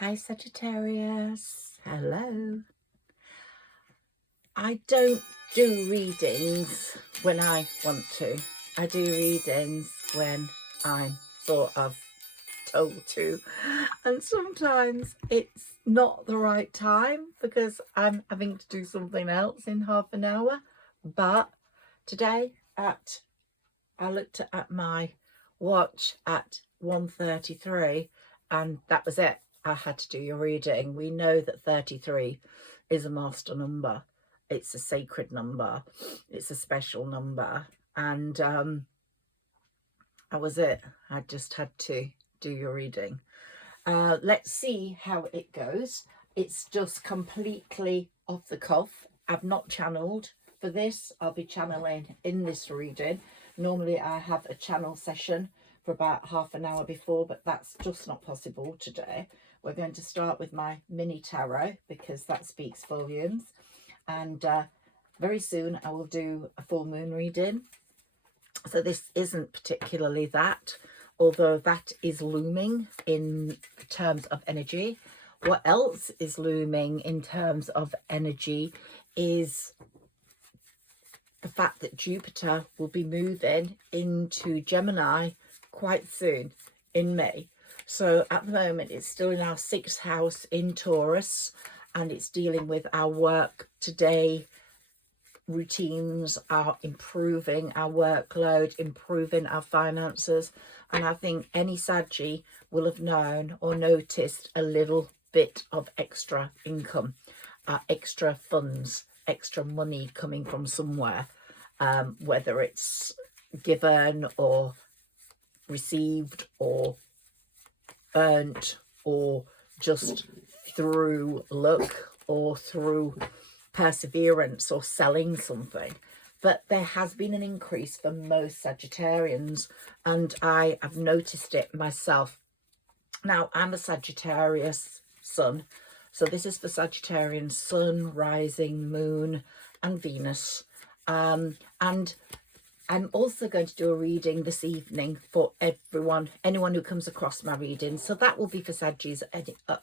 Hi Sagittarius, hello. I don't do readings when I want to. I do readings when I'm sort of told to, and sometimes it's not the right time because I'm having to do something else in half an hour. But today I looked at my watch at 1:33 and that was it. I had to do your reading. We know that 33 is a master number. It's a sacred number. It's a special number. And that was it. I just had to do your reading. Let's see how it goes. It's just completely off the cuff. I've not channeled for this. I'll be channeling in this reading. Normally I have a channel session for about half an hour before, but that's just not possible today. We're going to start with my mini tarot because that speaks volumes. And very soon I will do a full moon reading. So this isn't particularly that, although that is looming in terms of energy. What else is looming in terms of energy is the fact that Jupiter will be moving into Gemini quite soon in May. So at the moment it's still in our 6th house in Taurus, and it's dealing with our work today routines, are improving our workload, improving our finances. And I think any Saggi will have known or noticed a little bit of extra income, extra funds, extra money coming from somewhere, whether it's given or received or earned or just through luck or through perseverance or selling something. But there has been an increase for most Sagittarians, and I have noticed it myself. Now, I'm a Sagittarius sun, so this is for Sagittarian sun, rising, moon, and Venus. And I'm also going to do a reading this evening for anyone who comes across my reading. So that will be for Saggis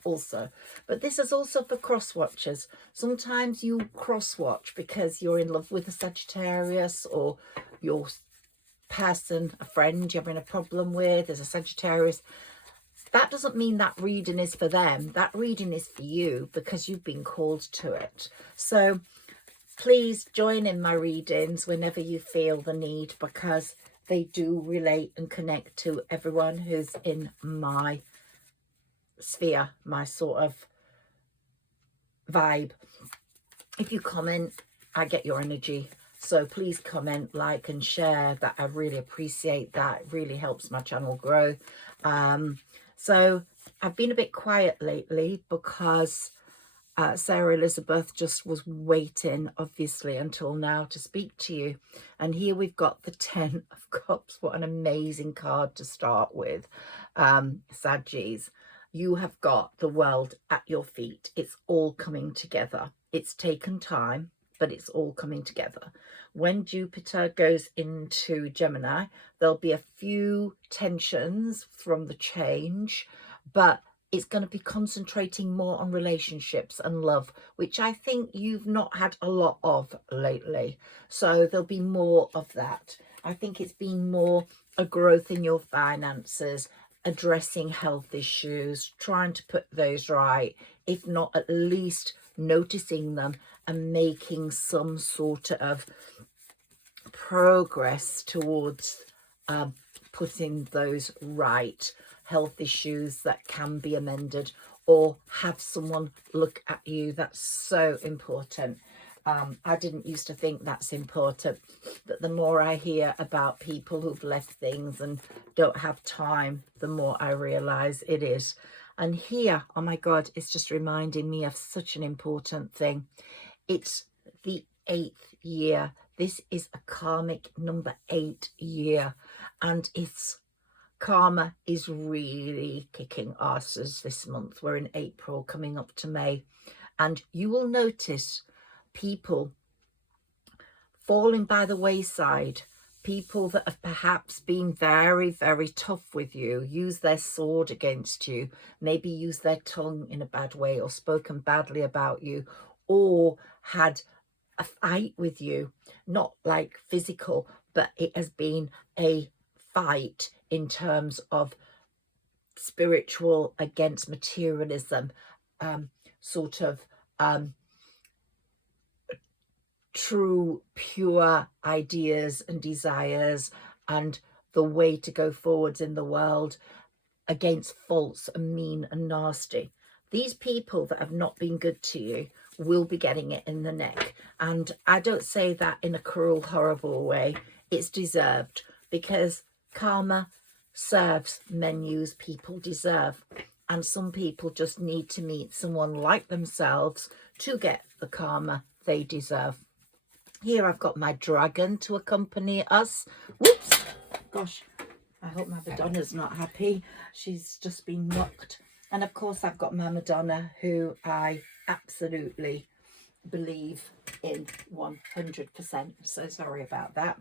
also. But this is also for cross-watchers. Sometimes you cross-watch because you're in love with a Sagittarius, or your person, a friend you're having a problem with is a Sagittarius. That doesn't mean that reading is for them. That reading is for you because you've been called to it. So please join in my readings whenever you feel the need, because they do relate and connect to everyone who's in my sphere, my sort of vibe. If you comment, I get your energy. So please comment, like and share. That I really appreciate that. It really helps my channel grow. So I've been a bit quiet lately because Sarah Elizabeth just was waiting, obviously, until now to speak to you. And here we've got the 10 of Cups. What an amazing card to start with. Saggis, you have got the world at your feet. It's all coming together. It's taken time, but it's all coming together. When Jupiter goes into Gemini, there'll be a few tensions from the change, but it's going to be concentrating more on relationships and love, which I think you've not had a lot of lately. So there'll be more of that. I think it's been more a growth in your finances, addressing health issues, trying to put those right, if not at least noticing them and making some sort of progress towards putting those right. Health issues that can be amended, or have someone look at you. That's so important. I didn't used to think that's important, but the more I hear about people who've left things and don't have time, the more I realize it is. And here, oh my God, it's just reminding me of such an important thing. It's the 8th year. This is a karmic number 8 year, and it's karma is really kicking asses this month. We're in April, coming up to May, and you will notice people falling by the wayside, people that have perhaps been very, very tough with you, use their sword against you, maybe use their tongue in a bad way or spoken badly about you, or had a fight with you, not like physical, but it has been a fight in terms of spiritual against materialism, sort of true, pure ideas and desires and the way to go forwards in the world against false and mean and nasty. These people that have not been good to you will be getting it in the neck. And I don't say that in a cruel, horrible way. It's deserved, because karma serves menus people deserve. And some people just need to meet someone like themselves to get the karma they deserve. Here I've got my dragon to accompany us. Whoops! Gosh, I hope my Madonna's not happy. She's just been knocked. And of course I've got my Madonna, who I absolutely believe in 100%. So sorry about that.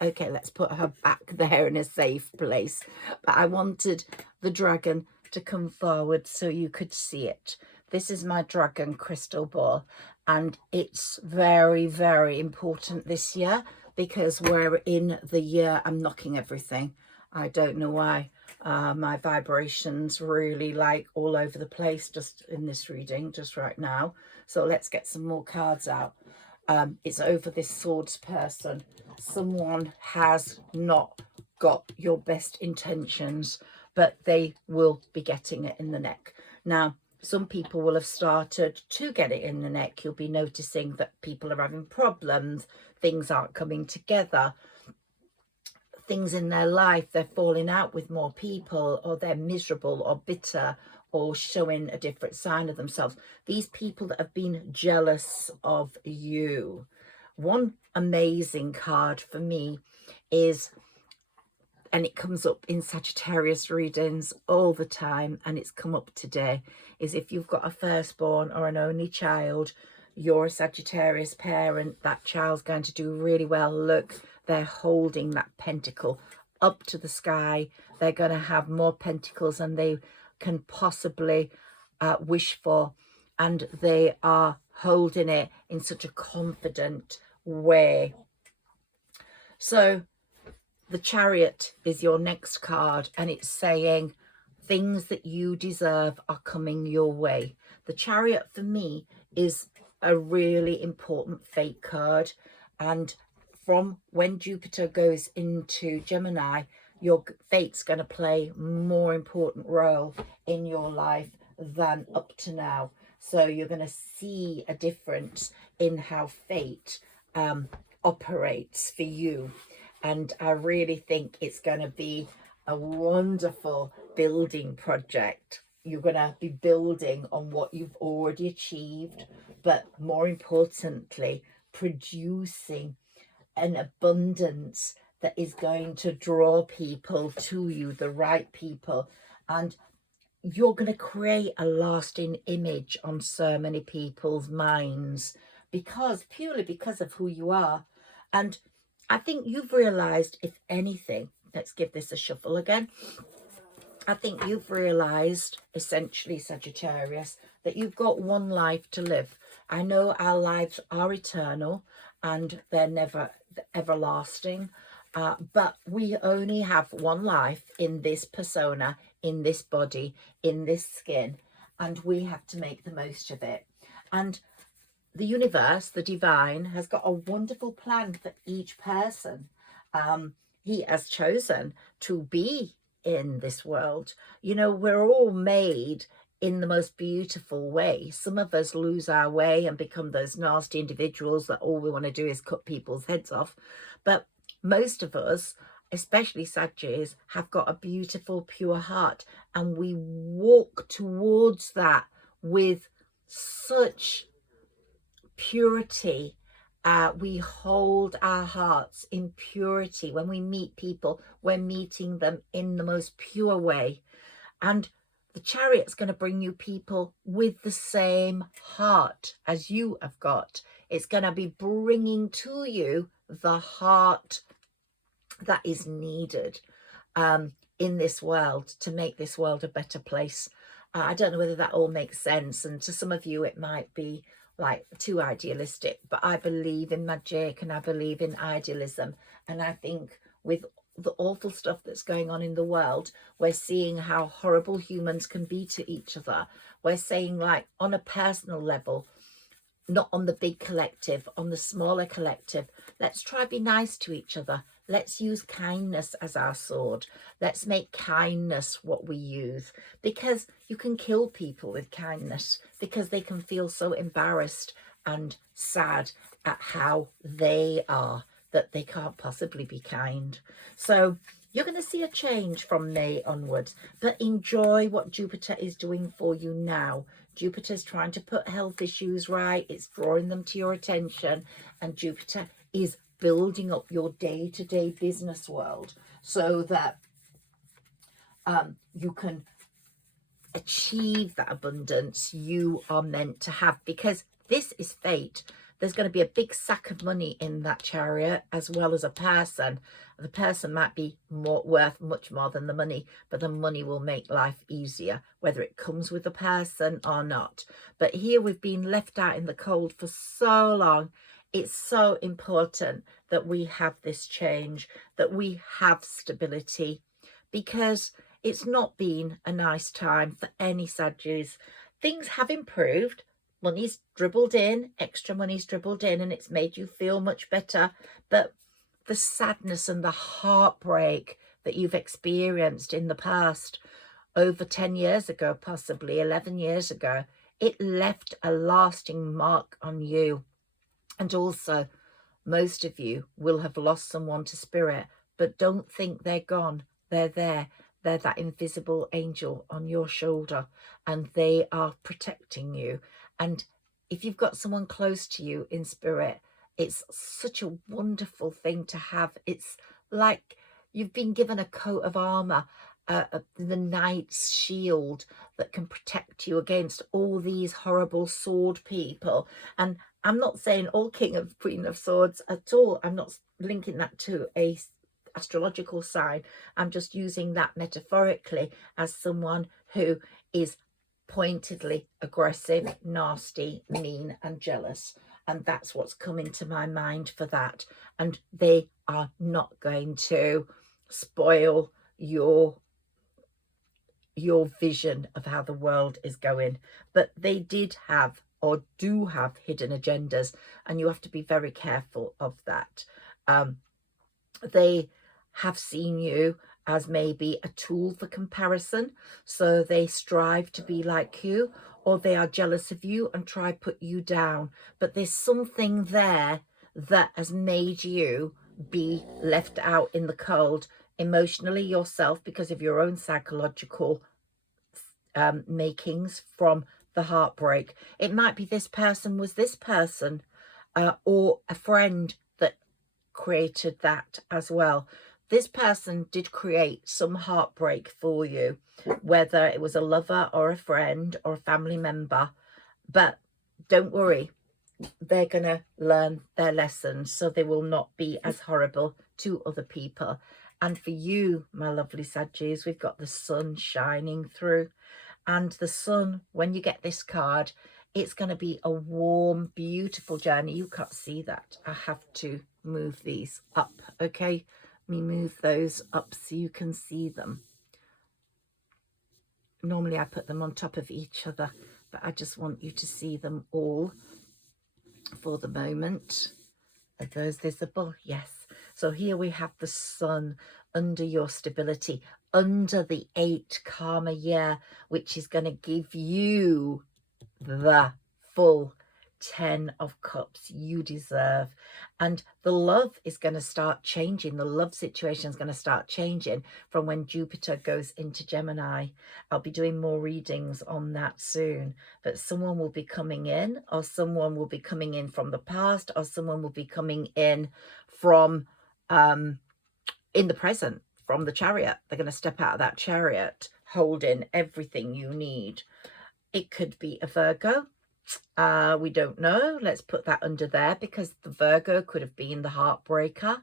Okay, let's put her back there in a safe place. But I wanted the dragon to come forward so you could see it. This is my dragon crystal ball, and it's very, very important this year because we're in the year I'm knocking everything. I don't know why. My vibrations really like all over the place just in this reading just right now. So let's get some more cards out. It's over this swords person. Someone has not got your best intentions, but they will be getting it in the neck. Now, some people will have started to get it in the neck. You'll be noticing that people are having problems. Things aren't coming together. Things in their life, they're falling out with more people, or they're miserable or bitter or showing a different side of themselves. These people that have been jealous of you. One amazing card for me is, and it comes up in Sagittarius readings all the time, and it's come up today, is if you've got a firstborn or an only child, you're a Sagittarius parent, that child's going to do really well. Look, they're holding that pentacle up to the sky. They're going to have more pentacles than they can possibly wish for, and they are holding it in such a confident way. So the Chariot is your next card, and it's saying things that you deserve are coming your way. The Chariot for me is a really important fate card, and from when Jupiter goes into Gemini, your fate's going to play a more important role in your life than up to now. So you're going to see a difference in how fate operates for you. And I really think it's going to be a wonderful building project. You're going to be building on what you've already achieved, but more importantly, producing an abundance that is going to draw people to you, the right people. And you're going to create a lasting image on so many people's minds purely because of who you are. And I think you've realized, if anything, let's give this a shuffle again. I think you've realized, essentially, Sagittarius, that you've got one life to live. I know our lives are eternal and they're never everlasting, but we only have one life in this persona, in this body, in this skin, and we have to make the most of it. And the universe, the divine, has got a wonderful plan for each person. He has chosen to be in this world. You know, we're all made in the most beautiful way. Some of us lose our way and become those nasty individuals that all we want to do is cut people's heads off. But most of us, especially Sagittarius, have got a beautiful, pure heart, and we walk towards that with such purity. We hold our hearts in purity. When we meet people, we're meeting them in the most pure way. And the Chariot's going to bring you people with the same heart as you have got. It's going to be bringing to you the heart that is needed in this world to make this world a better place. I don't know whether that all makes sense, and to some of you it might be like too idealistic, but I believe in magic and I believe in idealism, and I think with the awful stuff that's going on in the world, we're seeing how horrible humans can be to each other. We're saying, like, on a personal level, not on the big collective, on the smaller collective, let's try be nice to each other. Let's use kindness as our sword. Let's make kindness what we use, because you can kill people with kindness, because they can feel so embarrassed and sad at how they are that they can't possibly be kind. So you're going to see a change from May onwards, but enjoy what Jupiter is doing for you now. Jupiter's trying to put health issues right. It's drawing them to your attention, and Jupiter is building up your day-to-day business world so that you can achieve that abundance you are meant to have, because this is fate. There's going to be a big sack of money in that chariot, as well as a person. The person might be worth much more than the money, but the money will make life easier, whether it comes with the person or not. But here we've been left out in the cold for so long. It's so important that we have this change, that we have stability, because it's not been a nice time for any Saggies. Things have improved. Money's dribbled in, extra money's dribbled in, and it's made you feel much better. But the sadness and the heartbreak that you've experienced in the past, over 10 years ago, possibly 11 years ago, it left a lasting mark on you. And also, most of you will have lost someone to spirit, but don't think they're gone. They're there. They're that invisible angel on your shoulder, and they are protecting you. And if you've got someone close to you in spirit, it's such a wonderful thing to have. It's like you've been given a coat of armor, the knight's shield that can protect you against all these horrible sword people. And I'm not saying all king of queen of swords at all. I'm not linking that to a astrological sign. I'm just using that metaphorically as someone who is pointedly aggressive, nasty, mean and jealous. And that's what's coming to my mind for that. And they are not going to spoil your vision of how the world is going. But they did have, or do have, hidden agendas, and you have to be very careful of that. They have seen you as maybe a tool for comparison, so they strive to be like you, or they are jealous of you and try to put you down. But there's something there that has made you be left out in the cold emotionally yourself, because of your own psychological makings from the heartbreak. It might be this person was this person, or a friend that created that as well. This person did create some heartbreak for you, whether it was a lover or a friend or a family member. But don't worry, they're going to learn their lessons, so they will not be as horrible to other people. And for you, my lovely Saggies, we've got the sun shining through. And the sun, when you get this card, it's going to be a warm, beautiful journey. You can't see that. I have to move these up, okay? Let me move those up so you can see them. Normally I put them on top of each other, but I just want you to see them all for the moment. Are those visible? Yes. So here we have the sun under your stability, under the 8 karma year, which is going to give you the full 10 of cups you deserve. And the love is going to start changing. The love situation is going to start changing from when Jupiter goes into Gemini. I'll be doing more readings on that soon, but someone will be coming in, or someone will be coming in from the past, or someone will be coming in from in the present, from the chariot. They're going to step out of that chariot holding everything you need. It could be a Virgo. We don't know. Let's put that under there, because the Virgo could have been the heartbreaker.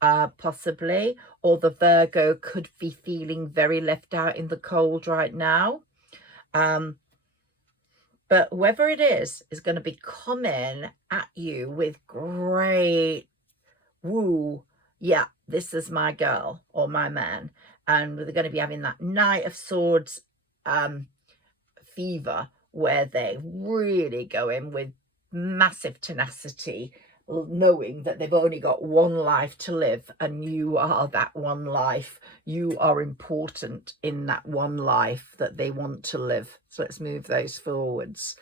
possibly, or the Virgo could be feeling very left out in the cold right now. But whoever it is going to be coming at you with great woo. Yeah, this is my girl or my man. And they're going to be having that Knight of Swords fever, where they really go in with massive tenacity, knowing that they've only got one life to live, and you are that one life. You are important in that one life that they want to live. So let's move those forwards.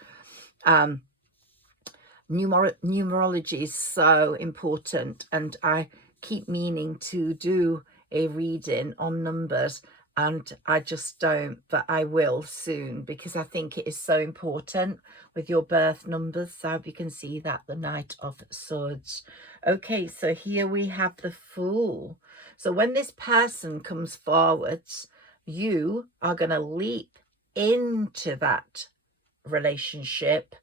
Numerology is so important, and I keep meaning to do a reading on numbers, and I just don't, but I will soon, because I think it is so important with your birth numbers. So I hope you can see that, the Knight of Swords. Okay, so here we have the Fool. So when this person comes forwards, you are going to leap into that relationship,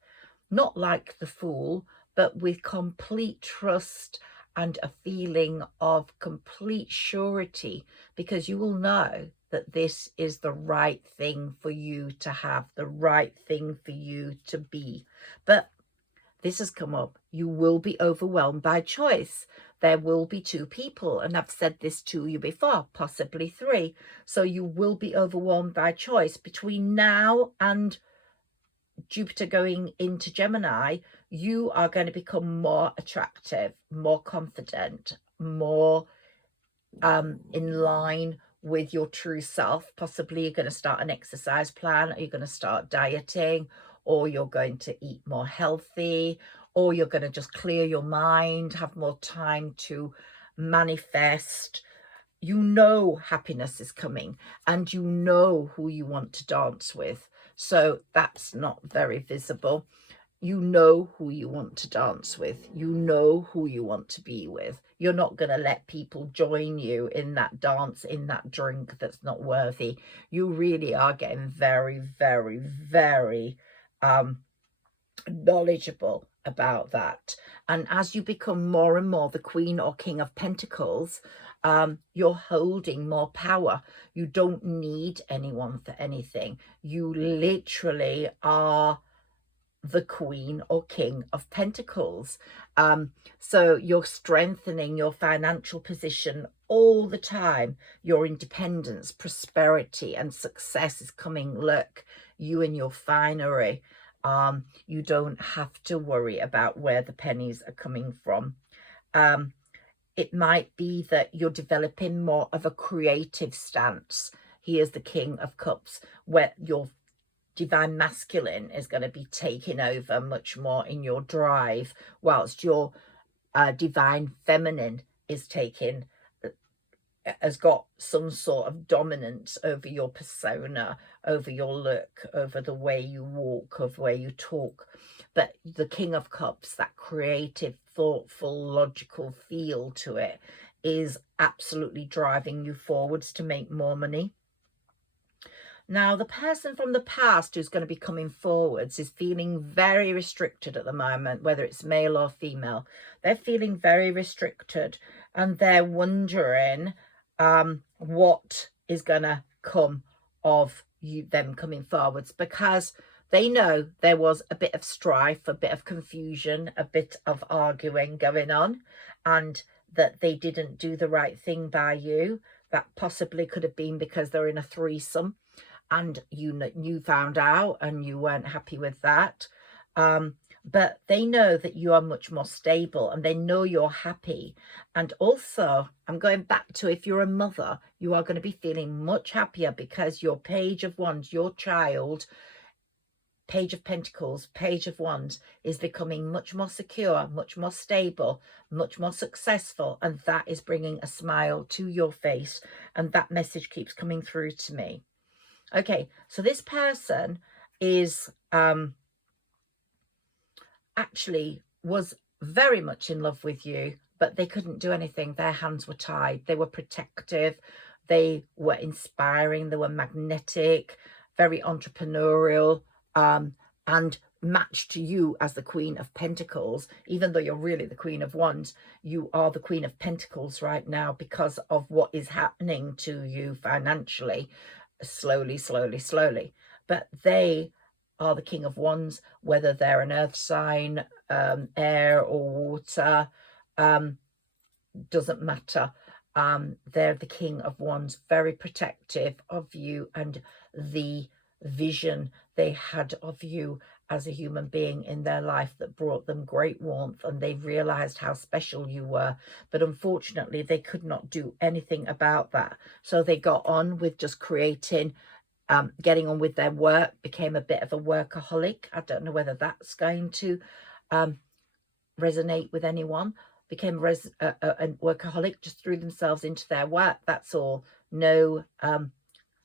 not like the Fool, but with complete trust and a feeling of complete surety, because you will know that this is the right thing for you to have, the right thing for you to be. But this has come up. You will be overwhelmed by choice. There will be two people, and I've said this to you before, possibly three. So you will be overwhelmed by choice between now and Jupiter going into Gemini. You are going to become more attractive, more confident, more in line with your true self. Possibly you're going to start an exercise plan, or you're going to start dieting, or you're going to eat more healthy, or you're going to just clear your mind, have more time to manifest. You know happiness is coming, and you know who you want to dance with. So that's not very visible. You know who you want to dance with. You know who you want to be with. You're not going to let people join you in that dance, in that drink that's not worthy. You really are getting very, very, very knowledgeable about that. And as you become more and more the Queen or King of Pentacles, you're holding more power. You don't need anyone for anything. You literally are the Queen or King of Pentacles. So you're strengthening your financial position all the time. Your independence, prosperity, and success is coming. Look, you and your finery. You don't have to worry about where the pennies are coming from. It might be that you're developing more of a creative stance. He is the King of Cups, where your divine masculine is going to be taking over much more in your drive, whilst your divine feminine has got some sort of dominance over your persona, over your look, over the way you walk, over the way you talk. But the King of Cups, that creative, thoughtful, logical feel to it, is absolutely driving you forwards to make more money. Now, the person from the past who's going to be coming forwards is feeling very restricted at the moment, whether it's male or female. They're feeling very restricted, and they're wondering what is going to come of them coming forwards, because they know there was a bit of strife, a bit of confusion, a bit of arguing going on, and that they didn't do the right thing by you. That possibly could have been because they're in a threesome, and you found out and you weren't happy with that. But they know that you are much more stable, and they know you're happy. And also, I'm going back to, if you're a mother, you are going to be feeling much happier, because your Page of Wands, your child, Page of Pentacles, Page of Wands, is becoming much more secure, much more stable, much more successful. And that is bringing a smile to your face. And that message keeps coming through to me. Okay, so this person is actually was very much in love with you, but they couldn't do anything. Their hands were tied. They were protective. They were inspiring. They were magnetic, very entrepreneurial, and match to you as the Queen of Pentacles, even though you're really the Queen of Wands. You are the Queen of Pentacles right now because of what is happening to you financially, slowly, slowly, slowly. But they are the King of Wands, whether they're an earth sign, air or water, doesn't matter. They're the King of Wands, very protective of you and the vision they had of you as a human being in their life that brought them great warmth, and they realized how special you were. But unfortunately, they could not do anything about that. So they got on with just creating, getting on with their work, became a bit of a workaholic. I don't know whether that's going to resonate with anyone. Became a workaholic, just threw themselves into their work. That's all. No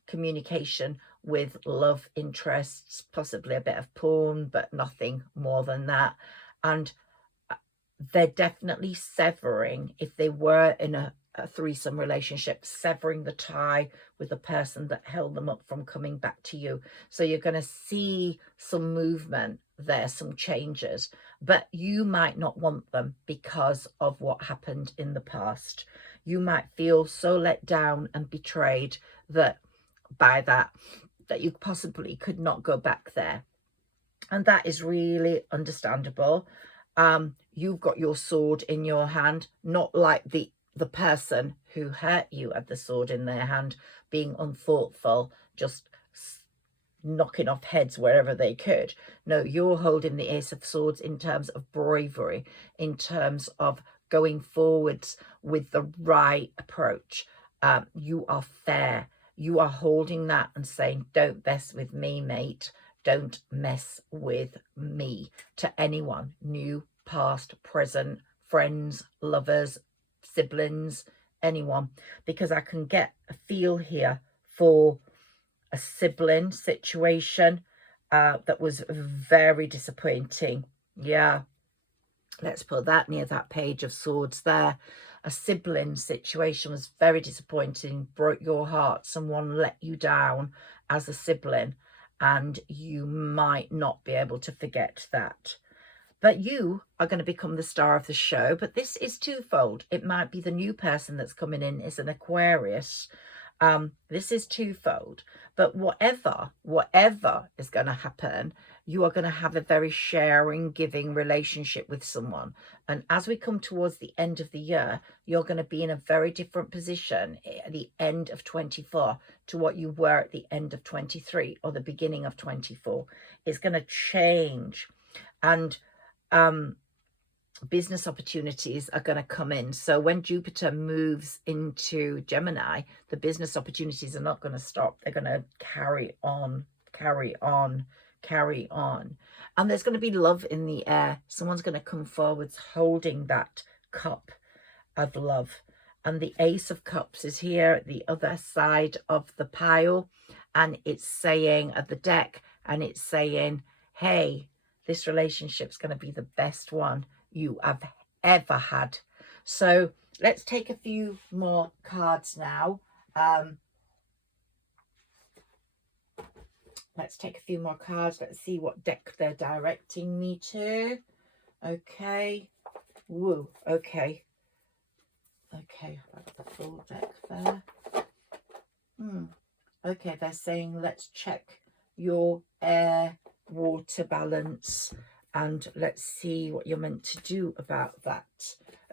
communication with love interests, possibly a bit of porn, but nothing more than that. And they're definitely severing, if they were in a threesome relationship, severing the tie with the person that held them up from coming back to you. So you're going to see some movement there, some changes, but you might not want them because of what happened in the past. You might feel so let down and betrayed that by that you possibly could not go back there. And that is really understandable. You've got your sword in your hand, not like the person who hurt you had the sword in their hand, being unthoughtful, just knocking off heads wherever they could. No, you're holding the Ace of Swords in terms of bravery, in terms of going forwards with the right approach. You are fair. You are holding that and saying, don't mess with me, mate. Don't mess with me, to anyone, new, past, present, friends, lovers, siblings, anyone, because I can get a feel here for a sibling situation that was very disappointing. Yeah, let's put that near that Page of Swords there. A sibling situation was very disappointing, broke your heart. Someone let you down as a sibling, and you might not be able to forget that. But you are going to become the star of the show. But this is twofold. It might be the new person that's coming in is an Aquarius. This is twofold. But whatever is going to happen, you are going to have a very sharing, giving relationship with someone. And as we come towards the end of the year, you're going to be in a very different position at the end of 24 to what you were at the end of 23 or the beginning of 24. It's going to change. And business opportunities are going to come in. So when Jupiter moves into Gemini, the business opportunities are not going to stop. They're going to carry on, carry on, carry on. And there's going to be love in the air. Someone's going to come forwards holding that cup of love. And the Ace of Cups is here at the other side of the pile. And it's saying at the deck, and it's saying, hey, this relationship's going to be the best one you have ever had. So let's take a few more cards now. Let's take a few more cards. Let's see what deck they're directing me to. Okay. Woo. Okay. Okay, I've got the full deck there. Okay, they're saying let's check your air water balance and let's see what you're meant to do about that.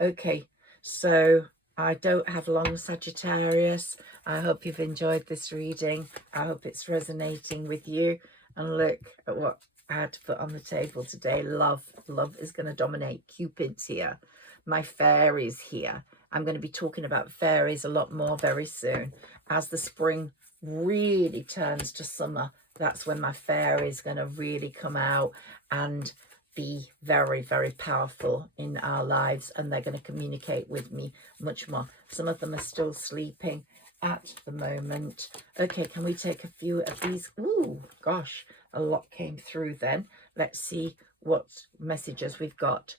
Okay, so I don't have long, Sagittarius. I hope you've enjoyed this reading. I hope it's resonating with you. And look at what I had to put on the table today. Love. Love is going to dominate. Cupid's here. My fairies here. I'm going to be talking about fairies a lot more very soon. As the spring really turns to summer, that's when my fairy is going to really come out and be very, very powerful in our lives, and they're going to communicate with me much more. Some of them are still sleeping at the moment. Okay, can we take a few of these? Ooh, gosh, a lot came through then. Let's see what messages we've got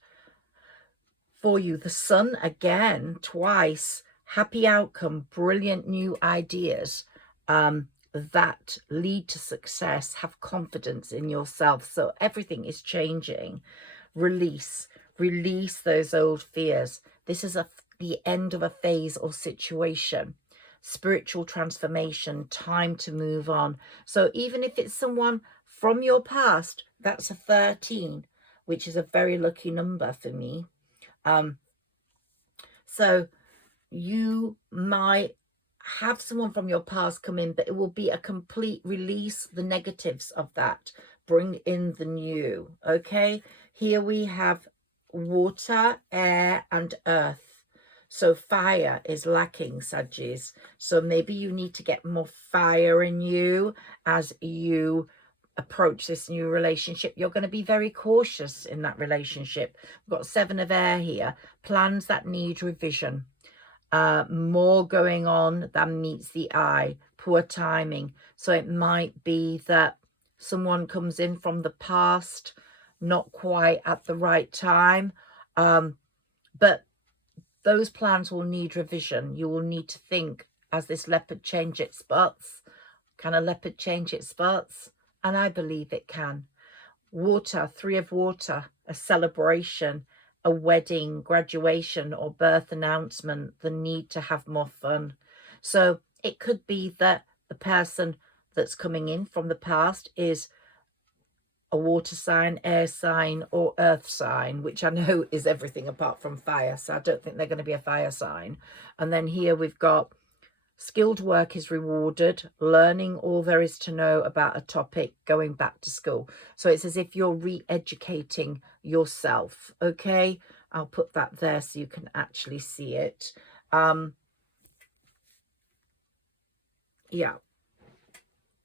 for you. The Sun again, twice. Happy outcome, brilliant new ideas. that lead to success. Have confidence in yourself. So everything is changing. Release those old fears. This is the end of a phase or situation. Spiritual transformation, time to move on. So even if it's someone from your past, that's a 13, which is a very lucky number for me. So you might have someone from your past come in, but it will be a complete release the negatives of that, bring in the new. Okay, here we have water, air and earth. So fire is lacking, Saggis. So maybe you need to get more fire in you as you approach this new relationship. You're going to be very cautious in that relationship. We've got 7 of air here. Plans that need revision. More going on than meets the eye. Poor timing. So it might be that someone comes in from the past, not quite at the right time. But those plans will need revision. You will need to think, as this leopard change its spots? Can a leopard change its spots? And I believe it can. Water, 3 of water, a celebration, a wedding, graduation or birth announcement, the need to have more fun. So it could be that the person that's coming in from the past is a water sign, air sign or earth sign, which I know is everything apart from fire. So I don't think they're going to be a fire sign. And then here we've got skilled work is rewarded, learning all there is to know about a topic, going back to school. So it's as if you're re-educating yourself. Okay, I'll put that there so you can actually see it. Yeah,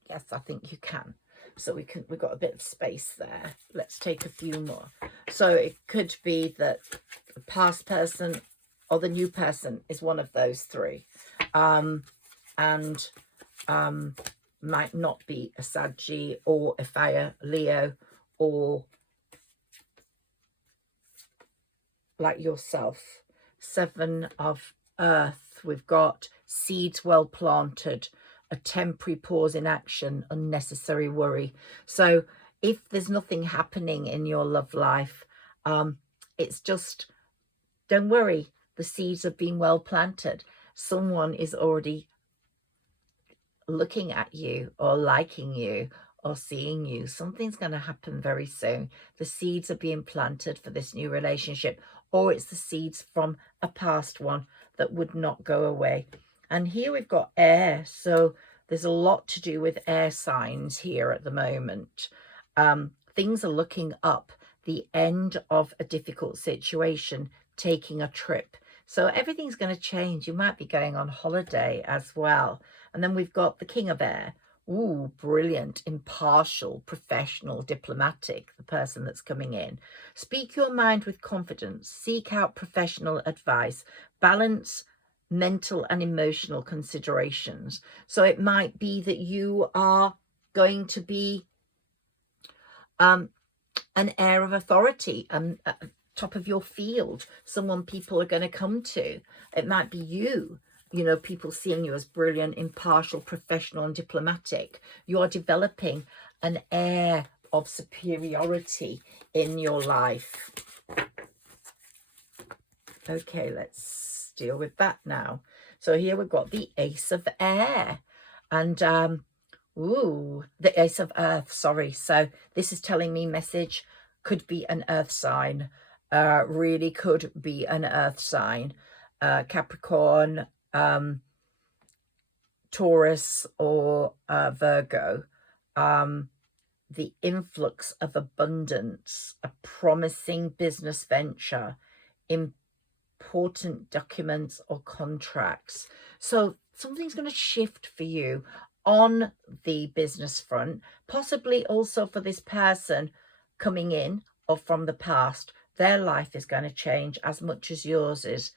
yes, I think you can. So we've got a bit of space there. Let's take a few more. So it could be that the past person or the new person is one of those 3. Might not be a Saggi or a fire Leo, or like yourself. 7 of earth. We've got seeds well planted, a temporary pause in action, unnecessary worry. So if there's nothing happening in your love life, it's just, don't worry, the seeds have been well planted. Someone is already looking at you or liking you or seeing you. Something's going to happen very soon. The seeds are being planted for this new relationship, or it's the seeds from a past one that would not go away. And here we've got air. So there's a lot to do with air signs here at the moment. Things are looking up, the end of a difficult situation, taking a trip. So everything's going to change. You might be going on holiday as well. And then we've got the King of Air. Ooh, brilliant, impartial, professional, diplomatic, the person that's coming in. Speak your mind with confidence. Seek out professional advice. Balance mental and emotional considerations. So it might be that you are going to be an air of authority, top of your field, someone people are going to come to. It might be you. You know, people seeing you as brilliant, impartial, professional and diplomatic. You are developing an air of superiority in your life. Okay, let's deal with that now. So here we've got the Ace of Air and ooh, the Ace of Earth, sorry. So this is telling me message could be an earth sign, really could be an earth sign. Capricorn, Taurus or Virgo. The influx of abundance, a promising business venture, important documents or contracts. So something's going to shift for you on the business front, possibly also for this person coming in or from the past. Their life is going to change as much as yours is.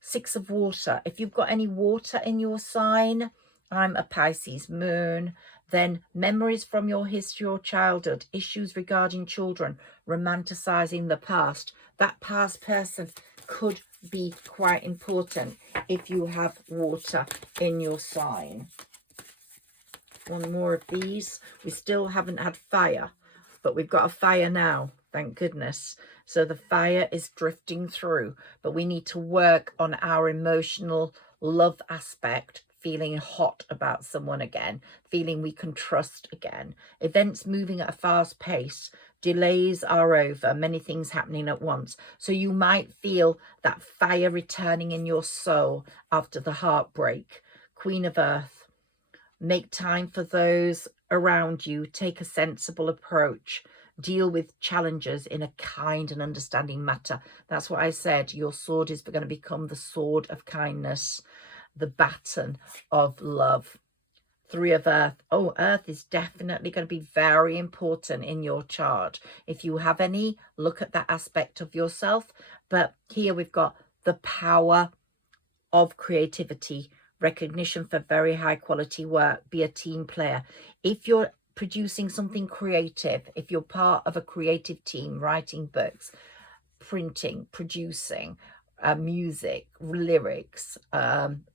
6 of water. If you've got any water in your sign, I'm a Pisces moon, then memories from your history or childhood, issues regarding children, romanticizing the past. That past person could be quite important if you have water in your sign. one more of these. We still haven't had fire, but we've got a fire now, thank goodness. So the fire is drifting through, but we need to work on our emotional love aspect, feeling hot about someone again, feeling we can trust again. Events moving at a fast pace, delays are over, many things happening at once. So you might feel that fire returning in your soul after the heartbreak. Queen of Earth, make time for those around you, take a sensible approach, deal with challenges in a kind and understanding manner. That's what I said. Your sword is going to become the sword of kindness, the baton of love. Three of Earth. Oh, Earth is definitely going to be very important in your chart. If you have any, look at that aspect of yourself. But here we've got the power of creativity, recognition for very high quality work, be a team player. If you're producing something creative, if you're part of a creative team, writing books, printing, producing, music, lyrics,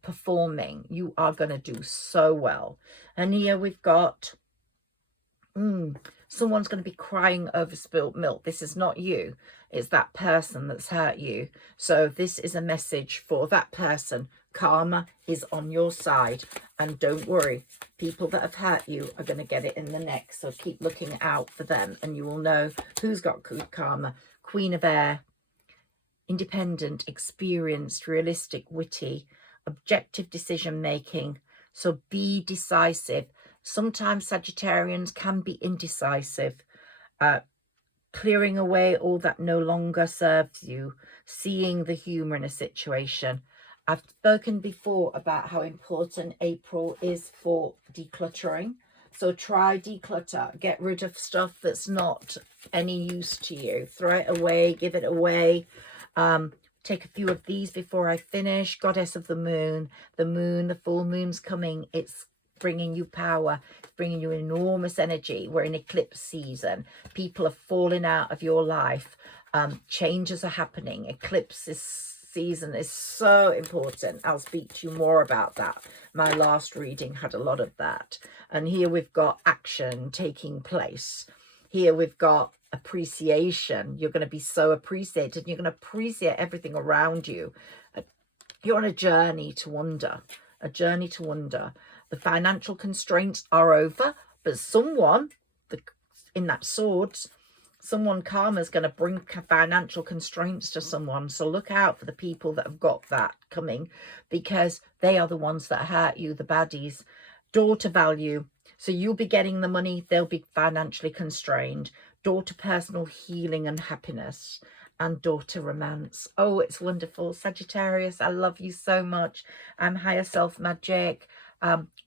performing, you are going to do so well. And here we've got someone's going to be crying over spilt milk. This is not you, it's that person that's hurt you. So this is a message for that person. Karma is on your side, and don't worry, people that have hurt you are going to get it in the neck. So keep looking out for them, and you will know who's got good karma. Queen of Air, independent, experienced, realistic, witty, objective decision making. So be decisive. Sometimes Sagittarians can be indecisive, clearing away all that no longer serves you, seeing the humour in a situation. I've spoken before about how important April is for decluttering. So try declutter, get rid of stuff that's not any use to you. Throw it away, give it away. Take a few of these before I finish. Goddess of the moon, the full moon's coming. It's bringing you power, bringing you enormous energy. We're in eclipse season. People are falling out of your life. Changes are happening. Eclipse season is so important. I'll speak to you more about that. My last reading had a lot of that. And here we've got action taking place. Here we've got appreciation. You're going to be so appreciated. You're going to appreciate everything around you. You're on a journey to wonder. A journey to wonder. The financial constraints are over, but someone in that swords, someone karma is going to bring financial constraints to someone. So look out for the people that have got that coming, because they are the ones that hurt you, the baddies. Daughter value. So you'll be getting the money, they'll be financially constrained. Daughter personal healing and happiness. And daughter romance. Oh, it's wonderful. Sagittarius, I love you so much. I'm Higherself Magic.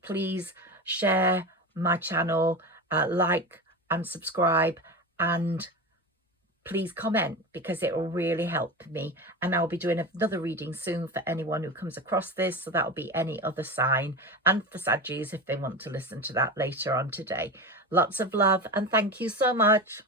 Please share my channel, like and subscribe, and please comment, because it will really help me. And I'll be doing another reading soon for anyone who comes across this. So that'll be any other sign, and for Saggis if they want to listen to that later on today. Lots of love and thank you so much.